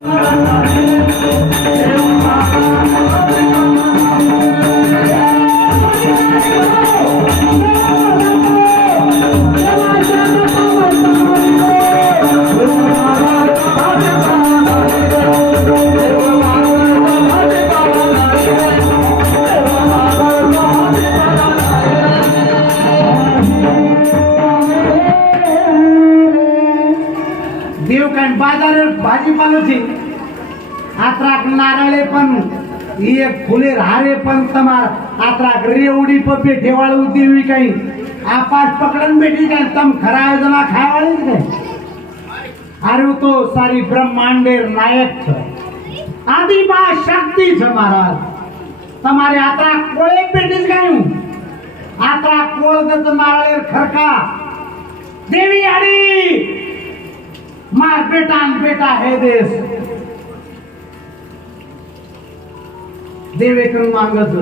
देव ભાજીમાં નથી. આત્રાક નારળે પણ એ ફૂલે હારે પણ તમાર આત્રાક રેવડી પપે ઢેવાળું દેવી કઈ. આ પાંચ પકડન બેઠી કઈ તમ ખરા જમા ખાવાળી ને? હારું તો સારી બ્રહ્માંડેર નાયક છે. આદિમાં શક્તિ છે મહારાજ. તમારે આત્રા કોળે પેટી જ ગયું આત્રા કોળ નારળેર ખરખા. દેવી આડી मारपेट आणपेट आहे देश. देवेकर मागत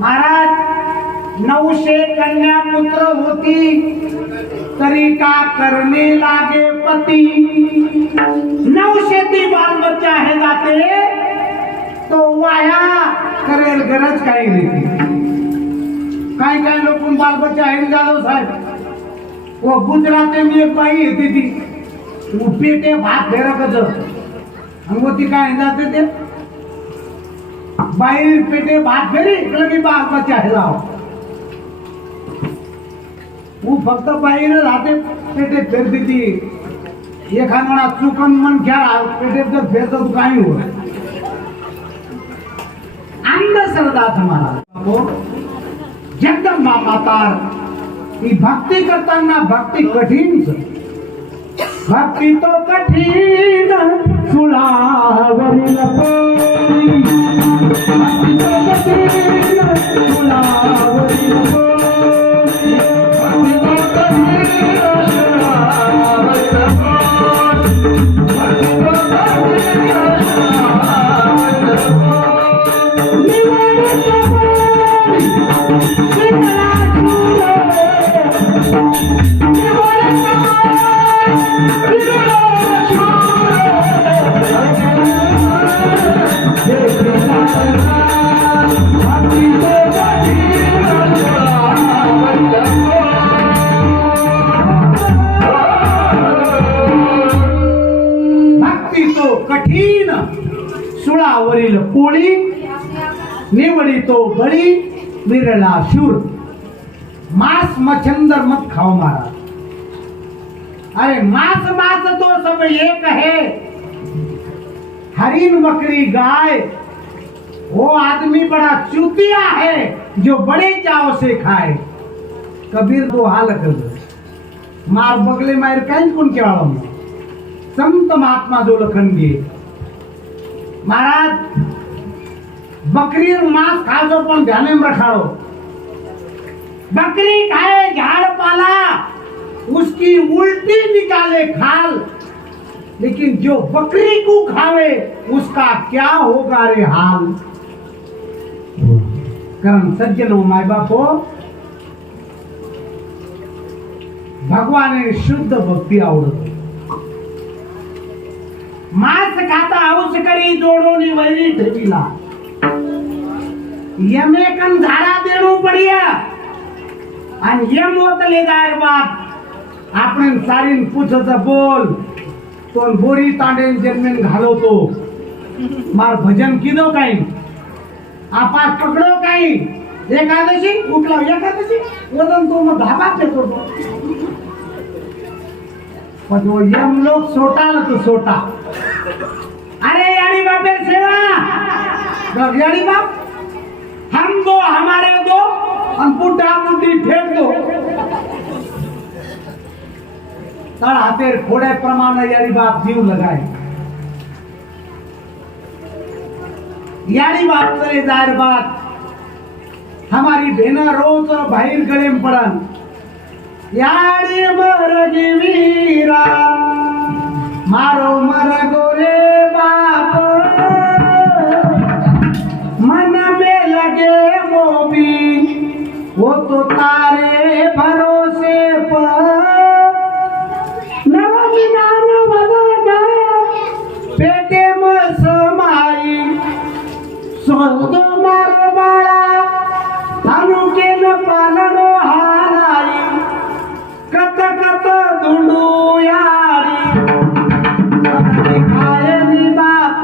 महाराज नऊशे कन्या पुत्र होती तरी का करणे लागे पती? नऊशे ती बालबच्चे आहे जाते तो वाया करेल गरज काही नाही. काय काय लोक बालबच्चे आहे? जाधव साहेब. वो गुजराते में एक बाई येते ती. वो पेटे भात फेरकच आणि मग ती काय जाते ते बाई पेटे भात फेरी लगे बाल बच्चा आहे लाव वो फक्त बाईनं राहते पेटे फेरते ती. एखाद म्हणा चुकन मन खेळा पेटे जर फेरतो तू काही हो अंधश्रद्धा तुम्हाला जगदंबा जगदंबा मातार ही भक्ती करताना भक्ती कठीण छ. भक्ती तो कठीण सुलावरील पोळी. तो विरला शूर. मांस मच्छंदर मत खाओ मारा. अरे मांस मांस तो सब एक है. हरिन बकरी गाय. वो आदमी बड़ा चूतिया है जो बड़े चाव से खाए. कबीर दो हाल कर मार बगले मार काही कोण केवाळा संत महात्मा जो लखन गे. महाराज बकरी मांस खाजो पण ध्याने में रखाड़ो बकरी खाए झाड़ पाला उसकी उल्टी निकाले खाल. लेकिन जो बकरी को खावे उसका क्या होगा रे हाल? कारण सज्जनों हो माए बापो. भगवान शुद्ध भक्ती आवडत. मांस खाता औष करी जोडोनी वैरी ठेवीला यमे कन झाडा देणू पडिया. आणि यम ओतले दार बाप आपण सारीन पूछत बोल. तो बोरी तांडे जन्मेन घालवतो. मार भजन किदो काही? आपा पकडो काही? एकादशी? उठला एकादशी? वजन तो मग धाबा देतो पण तो यम लोग सोटाल तो सोटा. अरे यारी बापे सेवा! यारी बाप. हम दो हमारे दो हम बुढ़ा बुढ़ी फेंक दो. तर हातेर खोड्या प्रमाणे यारी बाप जीव लगाए यारी बाप करे जाहिर बात हमारी बहना रोज बाहेर गळे में पड़न. यारी मरगी वीरा. मारो मर गोरे बा वो तो तारे भरोसे पर. नवनिदान वदा पेटे समाई सोतो मारो बाळा. थानू के न पालनो कत कत यारी बाप.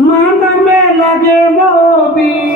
मन में लगे मोबी.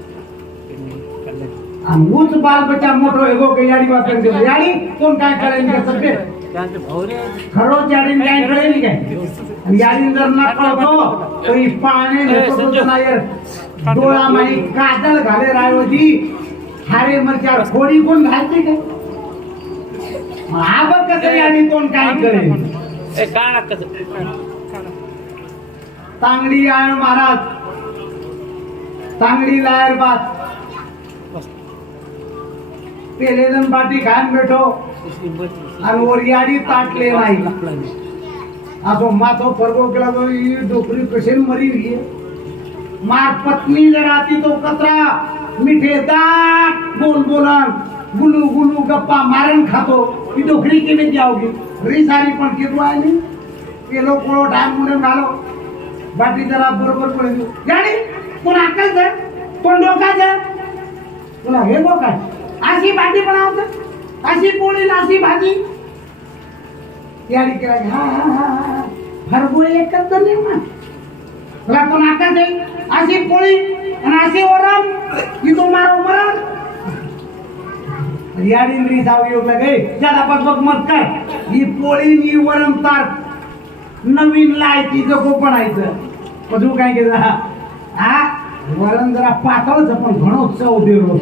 मूच बालबच्चा मोठो हो, एगो गैयाडी वापरून देतो याडी? कोण काय करेल? त्याचं ते खरो याडीन काय करेल? काय याडीन जर ना कळतो तर पाने डोळा माई काजल घाले रायवती हारे मरच्या खोडी कोण घालते काय महाग कसं याडी कोण काय करेल? चांगली आळ महाराज. चांगली लायर बात पेलेजन बाटी खायन बेठो आणि वर याडी ताटले नाही. असो माथो फरगो केला तो ही डोकरी कशी मरी हुई मार पत्नी जरा ती तो कचरा मिठे दाट बोल बोलन गुलू गुलू गप्पा मारन खातो. ही डोकरी केली जाओगी री सारी पण किती आहे नी कोळो टाइम म्हणून घालो. बाटी जरा बरोबर पडेल गाडी कोण अक्कल जर? कोण डोका जर? तुला हे डोका अशी भाजी बनवत अशी पोळी अशी भाजी. याडी केला हा हा हा हा एकच तर नाही तुला कोण दे अशी पोळी आणि अशी वरण की तो मारो मरण. याडी री जाऊ येऊ लागे त्याला बघ बघ मत कर ही पोळी मी वरण तार. नवीन लायची जगो पणायचं पण तू काय केलं? हा? वरण जरा पातळच पण घणो चव देलो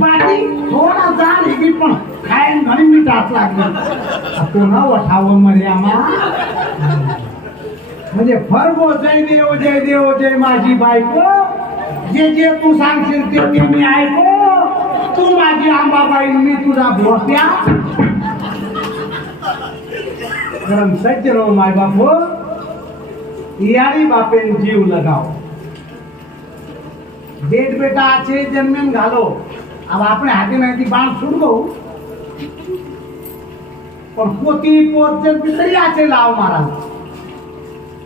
बाकी थोडा जाड ही पण खायन घणी मिठाच लागलं. पुन्हा वठावं मर्यामा म्हणजे फरगो जय देव जय देव जय माझी बायको. जे जे तू सांगशील ते ते मी ऐको. तू माझी आंबाबाई मी तुझा भोट्या कारण सज्ज रहो माय बापू यारी बापेन जीव लगाव. लगाओ બેટ બેટા છે જન્મેન ઘાલો હવે આપણે હાથે નાથી બાણ છૂટકો પણ પોતી પોત જે પિતરી છે લાવ મારા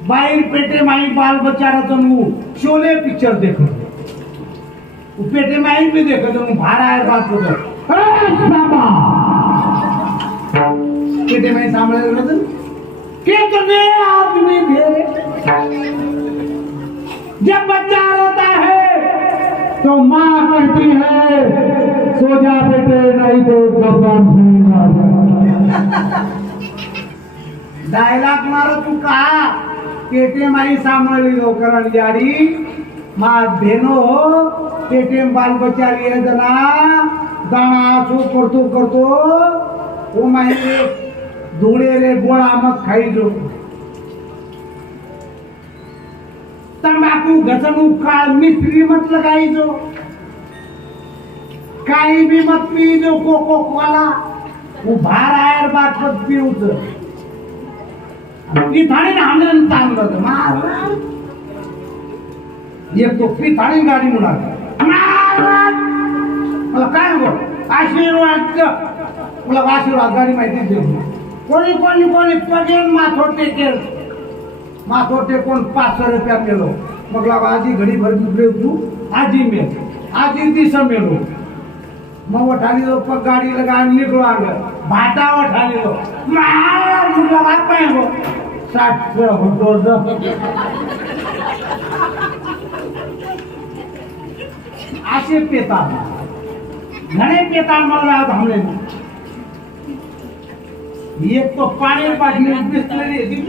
બાઈર પેટે માઈ બાલ બચ્ચા રતન હું શોલે પિક્ચર દેખો હું પેટે માં આવી भी देखो तो હું बाहर आया बात करतो ए बाबा पेटे में सामने रतन कितने आदमी माँ कहती है सो जा बेटे नहीं तो भगवान डायलॉग मारो तू कहा पेटे माई सांभाळली लवकर जाडी मा भेनो पेटे बाल बच्चा लिए जना. दाना असो करतो करतो. ओ माही धुळे रे गोळा मत खाई जो. तंबाकू घसणू काळ मिस्त्री मत लगाईजो काही बी मत पी जो कोको कोला उभा रायर बात मत पिऊच पिथाणी हांडण चांगलं महाराज एक तो पिथाणी गाडी म्हणा महाराज मला काय गो आशीर्वाद द. मला आशीर्वाद गाडी माहिती दे. कोणी कोणी कोणी पगेन माथोटे टेकेल माथो टेकून सहा रुपया मेलो. मग लागा आजी घडी भर दुसरे तू आजी मेल. आजी दिस मेलो. मग वठाली लो पग गाडी लगा निघलो आग भाटा वठाली लो महाराज मुला साठ होतो असे पेता घणे पेता मला थांबले एक तो पाणी पाटली बिसलरी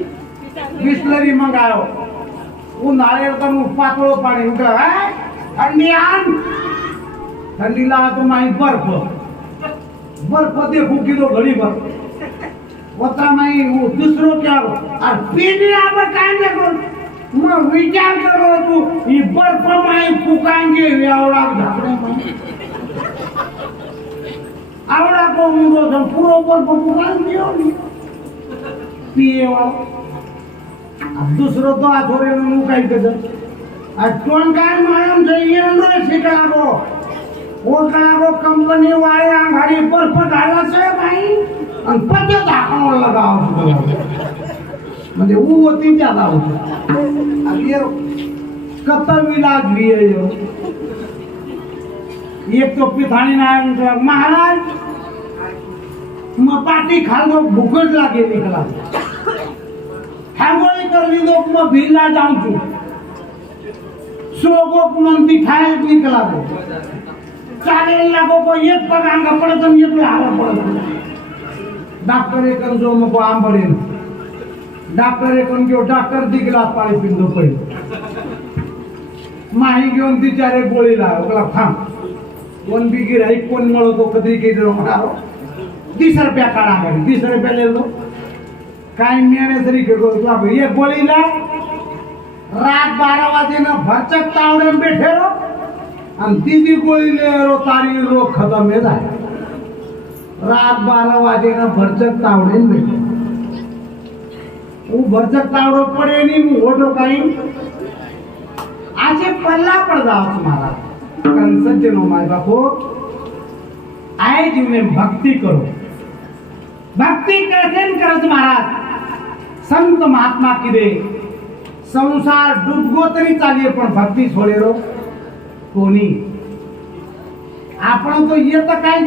बिस्लरी मंगायो हो. उन्हाळे एकदम पातळ पाणी उठा काय थंडी आण. थंडीला तो माही बर्फ. बर्फ देखू किलो घडी भर होता नाही दुसरो केलो आणि पिणी आपण काय नाही करू मग विचार करो तू. ही बर्फ माही फुकांगे एवढा झाकडे आवडा तो पुरो बर्फ फुकांगे वाला दुसरं तो आथोरे म्हणून काय कसं आठवण काय मॅडम जय शिकागो ओ करागो कंपनी वाय आघाडी पर्फ झाला से नाही आणि पत्र दाखवावं लागाव म्हणजे ऊ होती त्या दाव कत विलाज भी एक तो पिथाणी नाही महाराज. मग पाठी खाल्लो भुकट लागेल निघाला लागे ह्यामुळे लोक मग भिल्ला जाऊन तू सोगोक म्हणती खाय निकला गो चालेल लागो को एक पग अंग पडत आणि एक हारा पडत डॉक्टर एक जो मग आम पडेल डॉक्टर एकूण घेऊ डॉक्टर ती गिलास पाणी पिंदो पहिले माही घेऊन तिच्यारे गोळी लाव ओकला थांब. कोण बी गिराईक कोण मळतो कधी किती म्हणारो तीस रुपया काढा तीस रुपया लिहिलो काय मिळाले तरी लागू एक गोळीला रात बारा वाजेनं भरचक तावडे बेठे रो आणि तिची गोळी ले रो तारी रोग खतम हे झाला रात बारा वाजेनं भरचक तावडे बेठे હું ભરચક તાવડો પડે નહીં હું ઓઢો કાંઈ આજે પલ્લા પડદા છું મારા કારણ સજ્જનો માય બાપો આય જીવને ભક્તિ કરો ભક્તિ કરશે ને કરત महाराज संत महात्मा किदे? संसार डुबगो तरी चालिये पण भक्ती सोडेरो कोणी? आपण तो येत काय?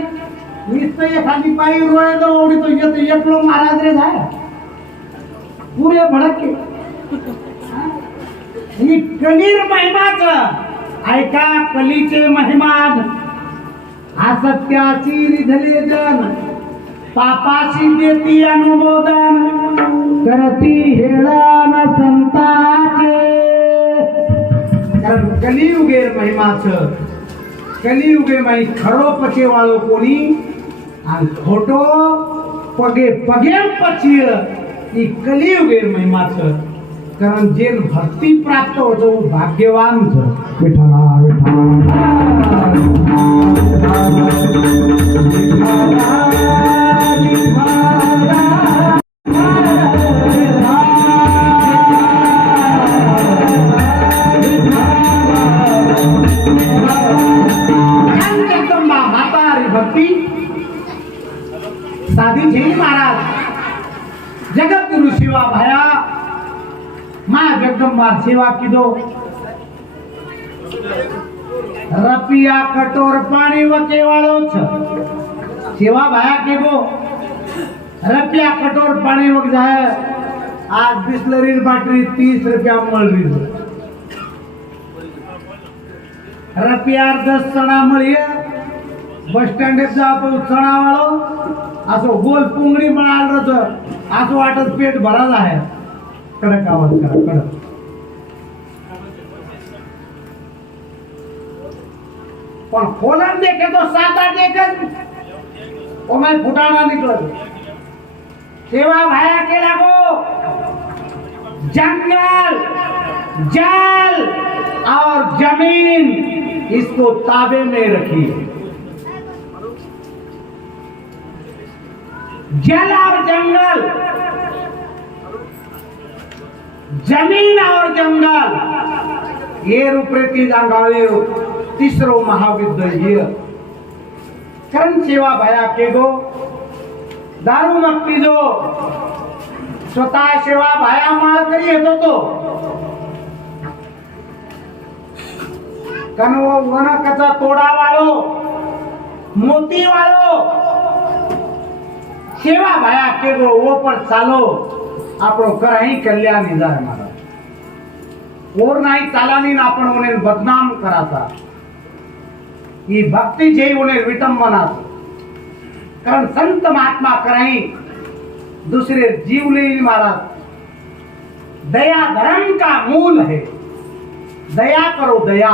नुसतं एखादी पायी रोय दवडी तो येत. एकलो महाराज रे झाला. पुरे भडके ही? कलीर महिमाच. ऐका कलीचे महिमान. असत्याची रिधले जन. पापाशी देती अनुमोदन. करती हेळन संताचे. कारण कलियुगे महिमाच कलियुगे माई खरो पचे वाळो कोणी? आणि खोटो पगे पगे पचिय ही कलियुगे महिमाच. कारण जे भक्ती प्राप्त होतो भाग्यवान विठ्ठला जगदंबा सेवा कीधो રપિયા કટોર પાણી વકેવાળો છે સેવા ભાયા કેવો રપિયા કટોર પાણી વક જાય आज बिस्लरी बाटली तीस रुपया मळली रपिया दस चणा मळी बस स्टँड जातो चणा वाळो असो गोल पुंगडी म्हणाल असं वाटत पेट भराच आहे कडक आवाज करा कडक પણ ખોલન દેખે તો સાત આઠ એક જ ઓમાં ફૂટાણા નીકળે સેવા ભાયા કે લાગો जंगल जल और जमीन इसको ताबे में रखिए जल और जंगल जमीन और जंगल ये रूपरेती जांगाळे तिसरो महायुद्ध ये करण सेवा भया के गो दारू मक्ती जो स्वतः सेवा भाया माळ करी येतो तो कनवो वनकचा तोडा वाळो मोती वाळो सेवा भाया के गो वो पर चालो આપણો કરાઈ કલ્યાણી જાય મારા ઓર नाही चालानी ना आपण उन्हें ఈ భక్తి చేయునే विटंबना कारण संत महात्मा कराई दुसरे जीवले महाराज दया धर्म का मूल है दया करो दया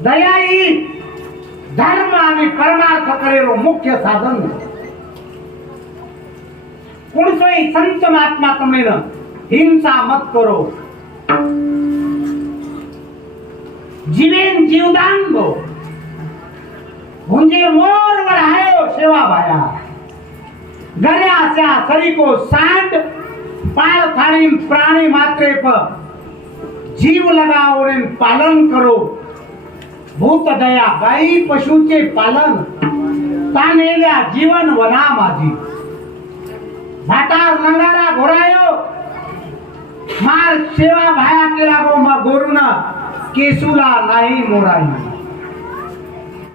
दया ही धर्म आणि परमार्थ करेलो मुख्य साधन कोणतोही संत महात्मा तुम्ही हिंसा मत करो जीवेन जीवदान दो म्हणजे मोर वढायो सेवा भाया गऱ्याच्या सरीको सांड पाळ थाळीन प्राणी मात्रे जीव जीव रे पालन करो. भूत दया गाई पशुचे पालन. तानेल्या जीवन वना माझी. भाटार नंगारा घोरायो. मार सेवा भाया केला गो गोरुन. केसूला नाही मोराई.